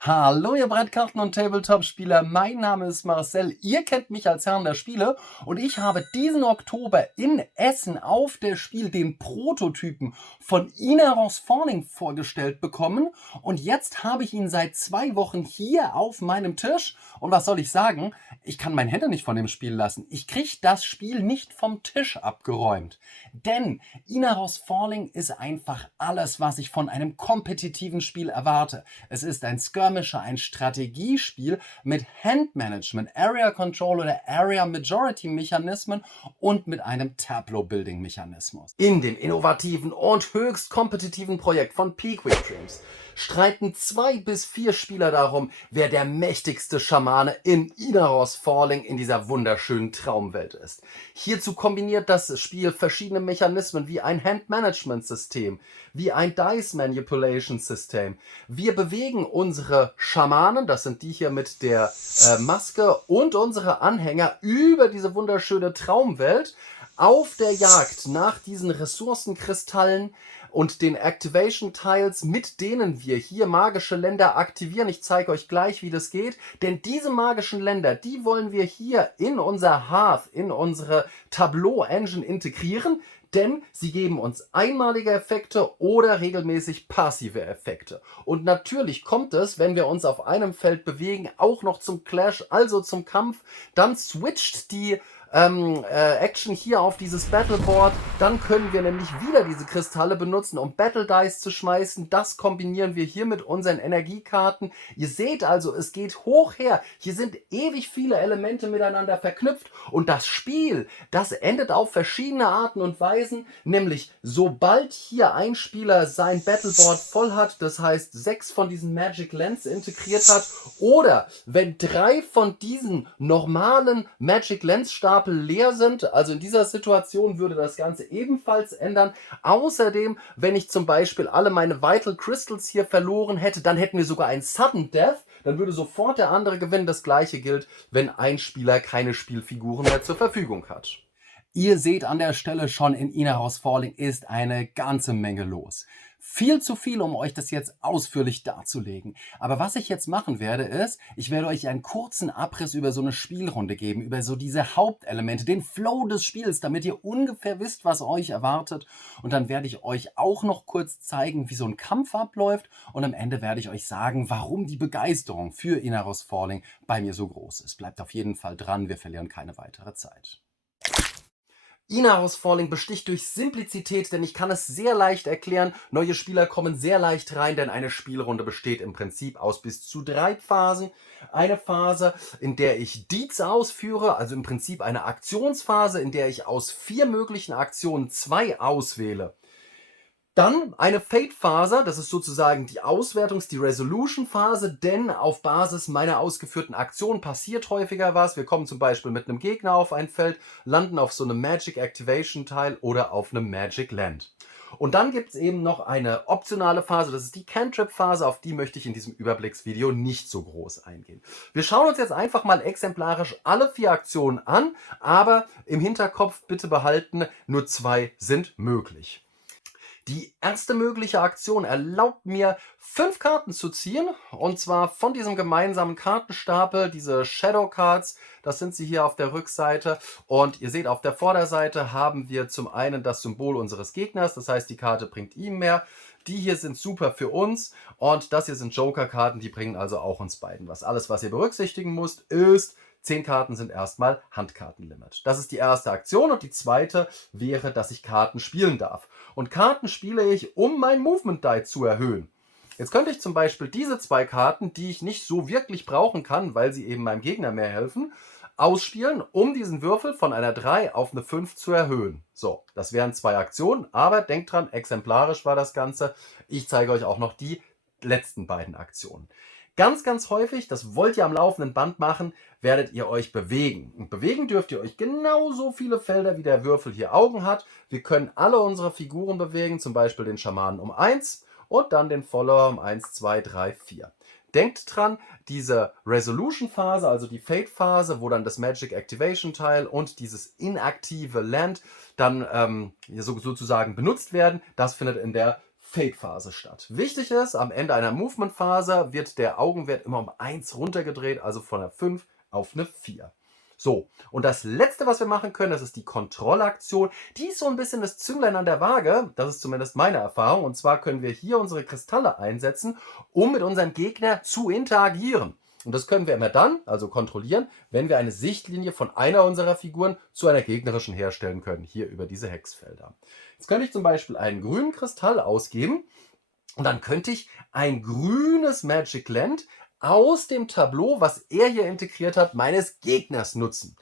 Hallo ihr Brettkarten- und Tabletop-Spieler, mein Name ist Marcel, ihr kennt mich als Herrn der Spiele und ich habe diesen Oktober in Essen auf der Spiel den Prototypen von Inaros Falling vorgestellt bekommen und jetzt habe ich ihn seit 2 Wochen hier auf meinem Tisch und was soll ich sagen, ich kann meine Hände nicht von dem Spiel lassen, ich kriege das Spiel nicht vom Tisch abgeräumt, denn Inaros Falling ist einfach alles, was ich von einem kompetitiven Spiel erwarte. Es ist ein Skirmisher, ein Strategiespiel mit Handmanagement, Area Control oder Area Majority Mechanismen und mit einem Tableau-Building Mechanismus. In dem innovativen und höchst kompetitiven Projekt von Peakwing Dreams streiten 2 bis 4 Spieler darum, wer der mächtigste Schamane in Inaros Falling in dieser wunderschönen Traumwelt ist. Hierzu kombiniert das Spiel verschiedene Mechanismen wie ein Hand-Management-System, wie ein Dice-Manipulation-System. Wir bewegen unsere Schamanen, das sind die hier mit der Maske, und unsere Anhänger über diese wunderschöne Traumwelt auf der Jagd nach diesen Ressourcenkristallen und den Activation Tiles, mit denen wir hier magische Länder aktivieren. Ich zeige euch gleich, wie das geht, denn diese magischen Länder, die wollen wir hier in unser Hearth, in unsere Tableau Engine integrieren, denn sie geben uns einmalige Effekte oder regelmäßig passive Effekte. Und natürlich kommt es, wenn wir uns auf einem Feld bewegen, auch noch zum Clash, also zum Kampf. Dann switcht die Action hier auf dieses Battleboard. Dann können wir nämlich wieder diese Kristalle benutzen, um Battle Dice zu schmeißen. Das kombinieren wir hier mit unseren Energiekarten. Ihr seht also, es geht hoch her. Hier sind ewig viele Elemente miteinander verknüpft. Und das Spiel, das endet auf verschiedene Arten und Weisen. Nämlich, sobald hier ein Spieler sein Battleboard voll hat, das heißt 6 von diesen Magic Lands integriert hat, oder wenn 3 von diesen normalen Magic Lands Stapel leer sind, also in dieser Situation würde das Ganze ebenfalls ändern. Außerdem, wenn ich zum Beispiel alle meine Vital Crystals hier verloren hätte, dann hätten wir sogar ein Sudden Death, dann würde sofort der andere gewinnen. Das gleiche gilt, wenn ein Spieler keine Spielfiguren mehr zur Verfügung hat. Ihr seht an der Stelle schon, in Inaros Falling ist eine ganze Menge los. Viel zu viel, um euch das jetzt ausführlich darzulegen. Aber was ich jetzt machen werde, ist, ich werde euch einen kurzen Abriss über so eine Spielrunde geben, über so diese Hauptelemente, den Flow des Spiels, damit ihr ungefähr wisst, was euch erwartet. Und dann werde ich euch auch noch kurz zeigen, wie so ein Kampf abläuft. Und am Ende werde ich euch sagen, warum die Begeisterung für Inaros Falling bei mir so groß ist. Bleibt auf jeden Fall dran, wir verlieren keine weitere Zeit. Inaros Falling besticht durch Simplizität, denn ich kann es sehr leicht erklären. Neue Spieler kommen sehr leicht rein, denn eine Spielrunde besteht im Prinzip aus bis zu 3 Phasen. Eine Phase, in der ich Deeds ausführe, also im Prinzip eine Aktionsphase, in der ich aus 4 möglichen Aktionen 2 auswähle. Dann eine Fate-Phase, das ist sozusagen die die Resolution-Phase, denn auf Basis meiner ausgeführten Aktion passiert häufiger was. Wir kommen zum Beispiel mit einem Gegner auf ein Feld, landen auf so einem Magic Activation Tile oder auf einem Magic Land. Und dann gibt es eben noch eine optionale Phase, das ist die Cantrip-Phase, auf die möchte ich in diesem Überblicksvideo nicht so groß eingehen. Wir schauen uns jetzt einfach mal exemplarisch alle 4 Aktionen an, aber im Hinterkopf bitte behalten, nur 2 sind möglich. Die erste mögliche Aktion erlaubt mir, 5 Karten zu ziehen, und zwar von diesem gemeinsamen Kartenstapel, diese Shadow Cards, das sind sie hier auf der Rückseite, und ihr seht, auf der Vorderseite haben wir zum einen das Symbol unseres Gegners, das heißt, die Karte bringt ihm mehr. Die hier sind super für uns und das hier sind Joker-Karten, die bringen also auch uns beiden was. Alles, was ihr berücksichtigen müsst, ist, 10 Karten sind erstmal Handkartenlimit. Das ist die erste Aktion, und die zweite wäre, dass ich Karten spielen darf. Und Karten spiele ich, um mein Movement Die zu erhöhen. Jetzt könnte ich zum Beispiel diese 2 Karten, die ich nicht so wirklich brauchen kann, weil sie eben meinem Gegner mehr helfen, ausspielen, um diesen Würfel von einer 3 auf eine 5 zu erhöhen. So, das wären 2 Aktionen, aber denkt dran, exemplarisch war das Ganze. Ich zeige euch auch noch die letzten beiden Aktionen. Ganz, ganz häufig, das wollt ihr am laufenden Band machen, werdet ihr euch bewegen. Und bewegen dürft ihr euch genauso viele Felder, wie der Würfel hier Augen hat. Wir können alle unsere Figuren bewegen, zum Beispiel den Schamanen um 1 und dann den Follower um 1, 2, 3, 4. Denkt dran, diese Resolution-Phase, also die Fate-Phase, wo dann das Magic Activation-Tile und dieses inaktive Land dann sozusagen benutzt werden, das findet in der Fade-Phase statt. Wichtig ist, am Ende einer Movement-Phase wird der Augenwert immer um 1 runtergedreht, also von einer 5 auf eine 4. So, und das letzte, was wir machen können, das ist die Kontrollaktion. Die ist so ein bisschen das Zünglein an der Waage, das ist zumindest meine Erfahrung. Und zwar können wir hier unsere Kristalle einsetzen, um mit unserem Gegner zu interagieren. Und das können wir immer dann, also kontrollieren, wenn wir eine Sichtlinie von einer unserer Figuren zu einer gegnerischen herstellen können, hier über diese Hexfelder. Jetzt könnte ich zum Beispiel einen grünen Kristall ausgeben und dann könnte ich ein grünes Magic Land aus dem Tableau, was er hier integriert hat, meines Gegners nutzen.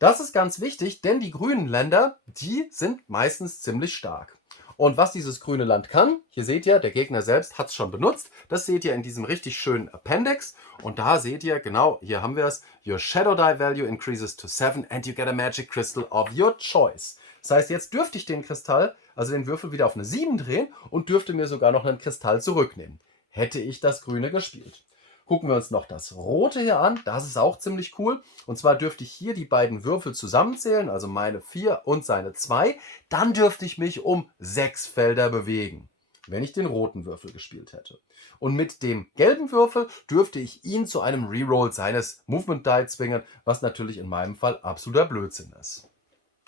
Das ist ganz wichtig, denn die grünen Länder, die sind meistens ziemlich stark. Und was dieses grüne Land kann, hier seht ihr, der Gegner selbst hat es schon benutzt. Das seht ihr in diesem richtig schönen Appendix. Und da seht ihr, genau, hier haben wir es. Your Shadow Die Value increases to 7 and you get a Magic Crystal of your choice. Das heißt, jetzt dürfte ich den Kristall, also den Würfel, wieder auf eine 7 drehen und dürfte mir sogar noch einen Kristall zurücknehmen. Hätte ich das Grüne gespielt. Gucken wir uns noch das Rote hier an. Das ist auch ziemlich cool. Und zwar dürfte ich hier die beiden Würfel zusammenzählen, also meine 4 und seine 2. Dann dürfte ich mich um 6 Felder bewegen, wenn ich den roten Würfel gespielt hätte. Und mit dem gelben Würfel dürfte ich ihn zu einem Reroll seines Movement Die zwingen, was natürlich in meinem Fall absoluter Blödsinn ist.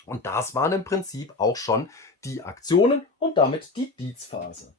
Und das waren im Prinzip auch schon die Aktionen und damit die Beats-Phase.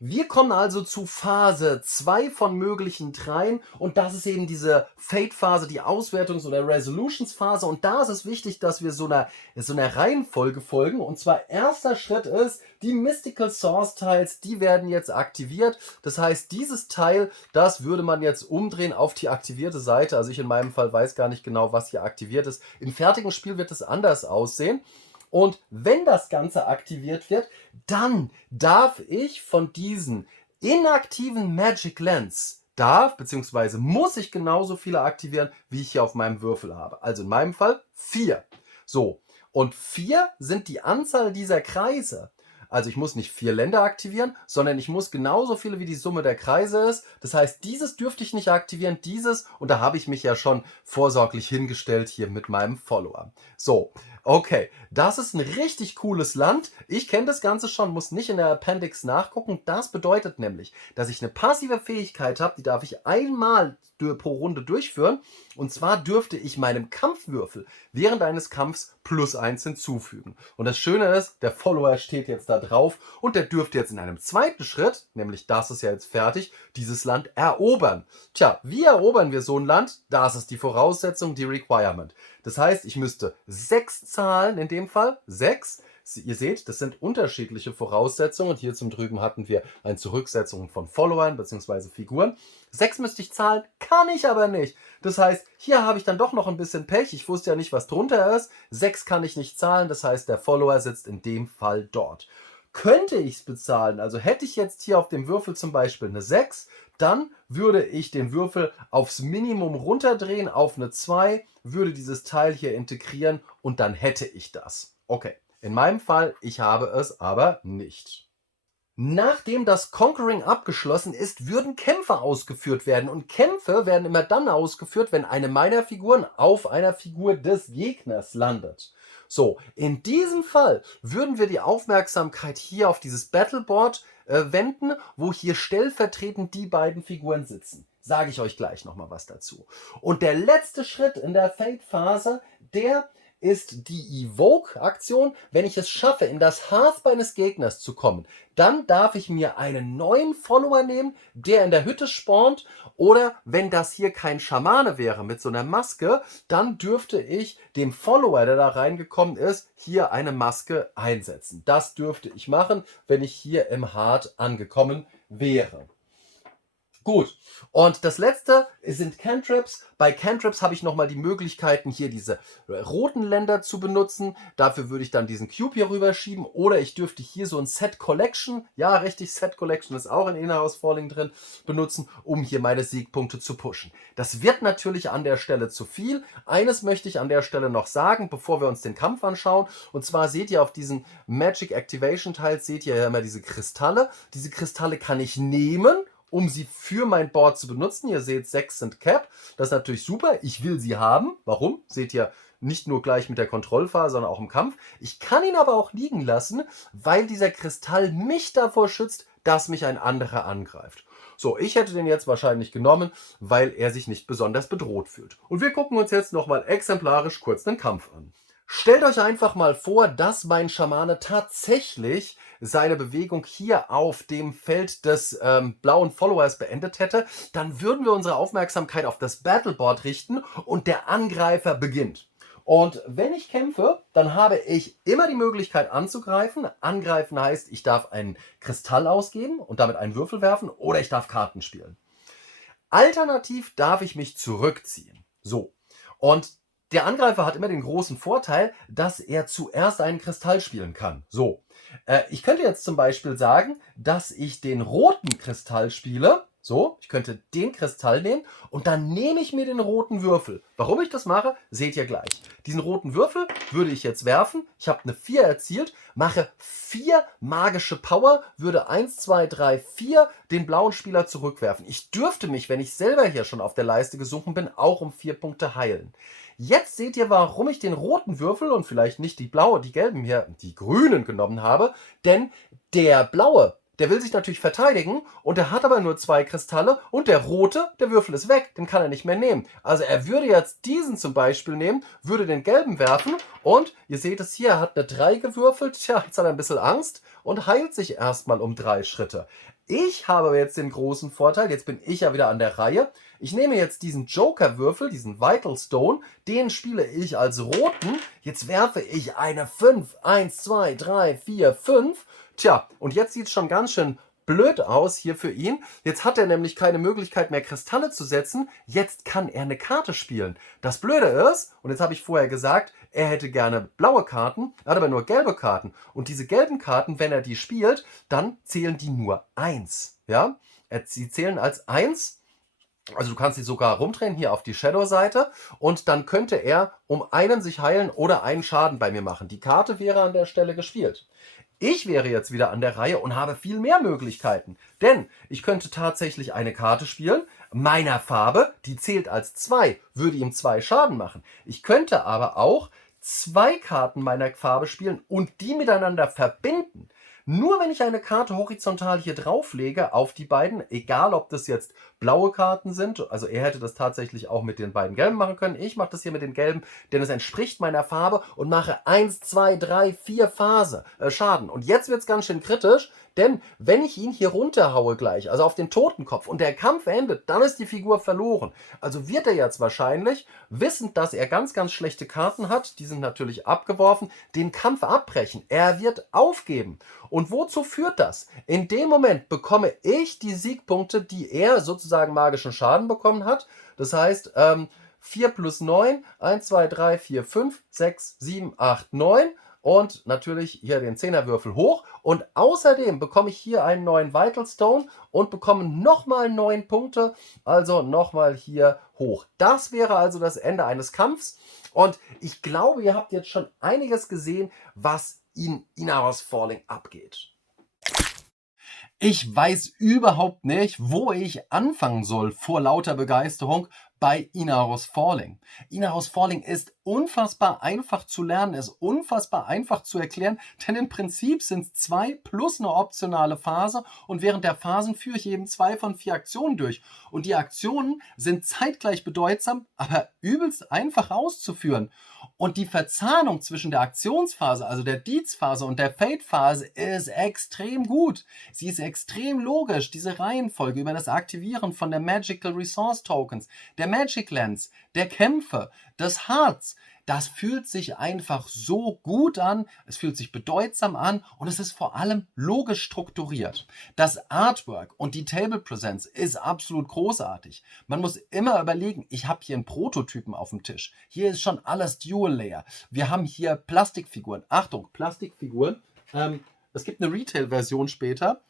Wir kommen also zu Phase 2 von möglichen 3 und das ist eben diese Fade-Phase, die Auswertungs- oder Resolutions-Phase. Und da ist es wichtig, dass wir so einer Reihenfolge folgen. Und zwar erster Schritt ist, die Mystical Source Tiles, die werden jetzt aktiviert. Das heißt, dieses Teil, das würde man jetzt umdrehen auf die aktivierte Seite. Also ich in meinem Fall weiß gar nicht genau, was hier aktiviert ist. Im fertigen Spiel wird es anders aussehen. Und wenn das Ganze aktiviert wird, dann darf ich von diesen inaktiven Magic Lands, bzw. muss ich genauso viele aktivieren, wie ich hier auf meinem Würfel habe. Also in meinem Fall 4. So, und 4 sind die Anzahl dieser Kreise. Also ich muss nicht 4 Länder aktivieren, sondern ich muss genauso viele, wie die Summe der Kreise ist. Das heißt, dieses dürfte ich nicht aktivieren, dieses. Und da habe ich mich ja schon vorsorglich hingestellt hier mit meinem Follower. So, okay, das ist ein richtig cooles Land. Ich kenne das Ganze schon, muss nicht in der Appendix nachgucken. Das bedeutet nämlich, dass ich eine passive Fähigkeit habe, die darf ich einmal pro Runde durchführen. Und zwar dürfte ich meinem Kampfwürfel während eines Kampfs +1 hinzufügen. Und das Schöne ist, der Follower steht jetzt da drauf und der dürfte jetzt in einem zweiten Schritt, nämlich das ist ja jetzt fertig, dieses Land erobern. Tja, wie erobern wir so ein Land? Das ist die Voraussetzung, die Requirement. Das heißt, ich müsste 6 Zahlen, in dem Fall 6. Ihr seht, das sind unterschiedliche Voraussetzungen. Hier zum drüben hatten wir eine Zurücksetzung von Followern bzw. Figuren. 6 müsste ich zahlen, kann ich aber nicht. Das heißt, hier habe ich dann doch noch ein bisschen Pech. Ich wusste ja nicht, was drunter ist. 6 kann ich nicht zahlen, das heißt, der Follower sitzt in dem Fall dort. Könnte ich es bezahlen, also hätte ich jetzt hier auf dem Würfel zum Beispiel eine 6, dann würde ich den Würfel aufs Minimum runterdrehen auf eine 2, würde dieses Teil hier integrieren und dann hätte ich das. Okay, in meinem Fall, ich habe es aber nicht. Nachdem das Conquering abgeschlossen ist, würden Kämpfe ausgeführt werden. Und Kämpfe werden immer dann ausgeführt, wenn eine meiner Figuren auf einer Figur des Gegners landet. So, in diesem Fall würden wir die Aufmerksamkeit hier auf dieses Battleboard wenden, wo hier stellvertretend die beiden Figuren sitzen. Sage ich euch gleich nochmal was dazu. Und der letzte Schritt in der Fade-Phase, der ist die Evoke-Aktion. Wenn ich es schaffe, in das Hearth meines Gegners zu kommen, dann darf ich mir einen neuen Follower nehmen, der in der Hütte spawnt. Oder wenn das hier kein Schamane wäre mit so einer Maske, dann dürfte ich dem Follower, der da reingekommen ist, hier eine Maske einsetzen. Das dürfte ich machen, wenn ich hier im Hearth angekommen wäre. Gut, und das letzte sind Cantrips. Bei Cantrips habe ich nochmal die Möglichkeiten, hier diese roten Länder zu benutzen. Dafür würde ich dann diesen Cube hier rüberschieben. Oder ich dürfte hier so ein Set Collection, ja richtig, Set Collection ist auch in Innerhouse Falling drin, benutzen, um hier meine Siegpunkte zu pushen. Das wird natürlich an der Stelle zu viel. Eines möchte ich an der Stelle noch sagen, bevor wir uns den Kampf anschauen. Und zwar seht ihr auf diesen Magic Activation Tiles, seht ihr ja immer diese Kristalle. Diese Kristalle kann ich nehmen, um sie für mein Board zu benutzen. Ihr seht, 6 sind Cap. Das ist natürlich super. Ich will sie haben. Warum? Seht ihr nicht nur gleich mit der Kontrollphase, sondern auch im Kampf. Ich kann ihn aber auch liegen lassen, weil dieser Kristall mich davor schützt, dass mich ein anderer angreift. So, ich hätte den jetzt wahrscheinlich genommen, weil er sich nicht besonders bedroht fühlt. Und wir gucken uns jetzt nochmal exemplarisch kurz den Kampf an. Stellt euch einfach mal vor, dass mein Schamane tatsächlich seine Bewegung hier auf dem Feld des blauen Followers beendet hätte. Dann würden wir unsere Aufmerksamkeit auf das Battleboard richten und der Angreifer beginnt. Und wenn ich kämpfe, dann habe ich immer die Möglichkeit anzugreifen. Angreifen heißt, ich darf einen Kristall ausgeben und damit einen Würfel werfen oder ich darf Karten spielen. Alternativ darf ich mich zurückziehen. So. Und der Angreifer hat immer den großen Vorteil, dass er zuerst einen Kristall spielen kann. So. Ich könnte jetzt zum Beispiel sagen, dass ich den roten Kristall spiele. So, ich könnte den Kristall nehmen und dann nehme ich mir den roten Würfel. Warum ich das mache, seht ihr gleich. Diesen roten Würfel würde ich jetzt werfen. Ich habe eine 4 erzielt, mache 4 magische Power, würde 1, 2, 3, 4 den blauen Spieler zurückwerfen. Ich dürfte mich, wenn ich selber hier schon auf der Leiste gesunken bin, auch um 4 Punkte heilen. Jetzt seht ihr, warum ich den roten Würfel und vielleicht nicht die blaue, die gelben hier, die grünen genommen habe. Denn der blaue, der will sich natürlich verteidigen und der hat aber nur 2 Kristalle und der rote, der Würfel ist weg, den kann er nicht mehr nehmen. Also er würde jetzt diesen zum Beispiel nehmen, würde den gelben werfen und ihr seht es hier, er hat eine 3 gewürfelt, tja, jetzt hat er ein bisschen Angst und heilt sich erstmal um 3 Schritte. Ich habe jetzt den großen Vorteil, jetzt bin ich ja wieder an der Reihe. Ich nehme jetzt diesen Joker-Würfel, diesen Vital Stone, den spiele ich als roten. Jetzt werfe ich eine 5, 1, 2, 3, 4, 5. Tja, und jetzt sieht es schon ganz schön blöd aus hier für ihn. Jetzt hat er nämlich keine Möglichkeit mehr Kristalle zu setzen. Jetzt kann er eine Karte spielen. Das Blöde ist, und jetzt habe ich vorher gesagt, er hätte gerne blaue Karten, er hat aber nur gelbe Karten. Und diese gelben Karten, wenn er die spielt, dann zählen die nur 1. Ja? Sie zählen als 1. Also du kannst sie sogar rumdrehen hier auf die Shadow-Seite und dann könnte er um einen sich heilen oder einen Schaden bei mir machen. Die Karte wäre an der Stelle gespielt. Ich wäre jetzt wieder an der Reihe und habe viel mehr Möglichkeiten. Denn ich könnte tatsächlich eine Karte spielen, meiner Farbe, die zählt als 2, würde ihm 2 Schaden machen. Ich könnte aber auch 2 Karten meiner Farbe spielen und die miteinander verbinden. Nur wenn ich eine Karte horizontal hier drauflege auf die beiden, egal ob das jetzt blaue Karten sind, also er hätte das tatsächlich auch mit den beiden gelben machen können, ich mache das hier mit den gelben, denn es entspricht meiner Farbe und mache 1, 2, 3, 4 Schaden. Und jetzt wird es ganz schön kritisch, denn wenn ich ihn hier runterhaue gleich, also auf den Totenkopf und der Kampf endet, dann ist die Figur verloren. Also wird er jetzt wahrscheinlich, wissend, dass er ganz, ganz schlechte Karten hat, die sind natürlich abgeworfen, den Kampf abbrechen. Er wird aufgeben. Und wozu führt das? In dem Moment bekomme ich die Siegpunkte, die er sozusagen magischen Schaden bekommen hat. Das heißt, 4 plus 9, 1, 2, 3, 4, 5, 6, 7, 8, 9. Und natürlich hier den 10er-Würfel hoch. Und außerdem bekomme ich hier einen neuen Vital Stone und bekomme nochmal 9 Punkte. Also nochmal hier hoch. Das wäre also das Ende eines Kampfs. Und ich glaube, ihr habt jetzt schon einiges gesehen, was in Inaros Falling abgeht. Ich weiß überhaupt nicht, wo ich anfangen soll vor lauter Begeisterung bei Inaros Falling. Inaros Falling ist unfassbar einfach zu lernen, ist unfassbar einfach zu erklären, denn im Prinzip sind es 2 plus eine optionale Phase und während der Phasen führe ich eben 2 von 4 Aktionen durch. Und die Aktionen sind zeitgleich bedeutsam, aber übelst einfach auszuführen. Und die Verzahnung zwischen der Aktionsphase, also der Deeds-Phase und der Fate-Phase ist extrem gut. Sie ist extrem logisch, diese Reihenfolge über das Aktivieren von der Magical Resource Tokens, der Magic Lens, der Kämpfe, des Hearts. Das fühlt sich einfach so gut an, es fühlt sich bedeutsam an und es ist vor allem logisch strukturiert. Das Artwork und die Table Presence ist absolut großartig. Man muss immer überlegen, ich habe hier einen Prototypen auf dem Tisch. Hier ist schon alles Dual Layer. Wir haben hier Plastikfiguren. Achtung, Plastikfiguren. Es gibt eine Retail-Version später.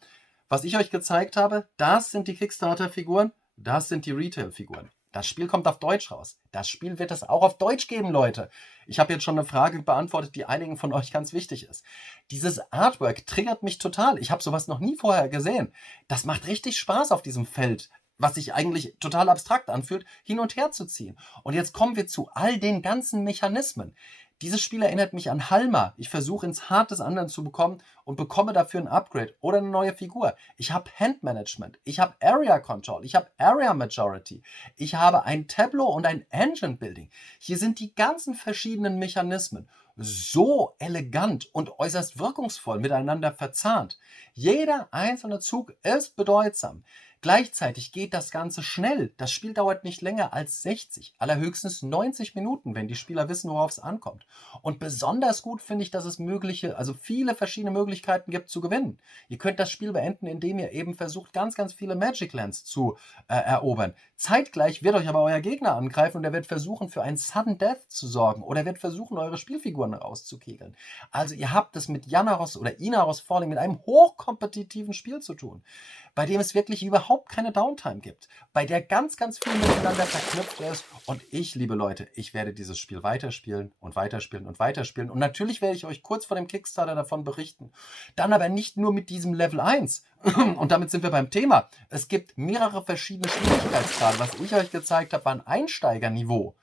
Was ich euch gezeigt habe, das sind die Kickstarter-Figuren, das sind die Retail-Figuren. Das Spiel kommt auf Deutsch raus. Das Spiel wird es auch auf Deutsch geben, Leute. Ich habe jetzt schon eine Frage beantwortet, die einigen von euch ganz wichtig ist. Dieses Artwork triggert mich total. Ich habe sowas noch nie vorher gesehen. Das macht richtig Spaß auf diesem Feld. was sich eigentlich total abstrakt anfühlt, hin und her zu ziehen. Und jetzt kommen wir zu all den ganzen Mechanismen. Dieses Spiel erinnert mich an Halma. Ich versuche ins Hart des anderen zu bekommen und bekomme dafür ein Upgrade oder eine neue Figur. Ich habe Handmanagement, ich habe Area Control, ich habe Area Majority, ich habe ein Tableau und ein Engine Building. Hier sind die ganzen verschiedenen Mechanismen so elegant und äußerst wirkungsvoll miteinander verzahnt. Jeder einzelne Zug ist bedeutsam. Gleichzeitig geht das Ganze schnell. Das Spiel dauert nicht länger als 60, allerhöchstens 90 Minuten, wenn die Spieler wissen, worauf es ankommt. Und besonders gut finde ich, dass es viele verschiedene Möglichkeiten gibt zu gewinnen. Ihr könnt das Spiel beenden, indem ihr eben versucht, ganz, ganz viele Magic Lands zu erobern. Zeitgleich wird euch aber euer Gegner angreifen und er wird versuchen, für einen Sudden Death zu sorgen oder er wird versuchen, eure Spielfiguren rauszukegeln. Also ihr habt es mit Janaros oder Inaros Falling mit einem hochkompetitiven Spiel zu tun, bei dem es wirklich überhaupt keine Downtime gibt, bei der ganz, ganz viel miteinander verknüpft ist. Und ich, liebe Leute, ich werde dieses Spiel weiterspielen und weiterspielen und weiterspielen. Und natürlich werde ich euch kurz vor dem Kickstarter davon berichten. Dann aber nicht nur mit diesem Level 1. Und damit sind wir beim Thema. Es gibt mehrere verschiedene Schwierigkeitsgrade. Was ich euch gezeigt habe, war ein Einsteigerniveau.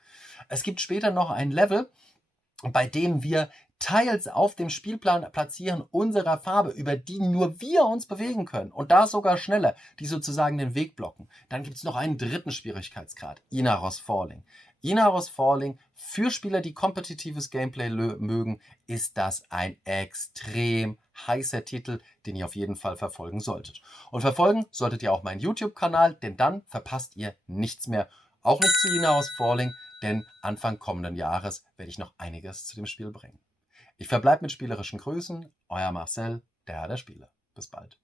Es gibt später noch ein Level, bei dem wir Tiles auf dem Spielplan platzieren unserer Farbe, über die nur wir uns bewegen können. Und da sogar schneller, die sozusagen den Weg blocken. Dann gibt es noch einen dritten Schwierigkeitsgrad, Inaros Falling. Inaros Falling, für Spieler, die kompetitives Gameplay mögen, ist das ein extrem heißer Titel, den ihr auf jeden Fall verfolgen solltet. Und verfolgen solltet ihr auch meinen YouTube-Kanal, denn dann verpasst ihr nichts mehr. Auch nicht zu Inaros Falling, denn Anfang kommenden Jahres werde ich noch einiges zu dem Spiel bringen. Ich verbleibe mit spielerischen Grüßen, euer Marcel, der Herr der Spiele. Bis bald.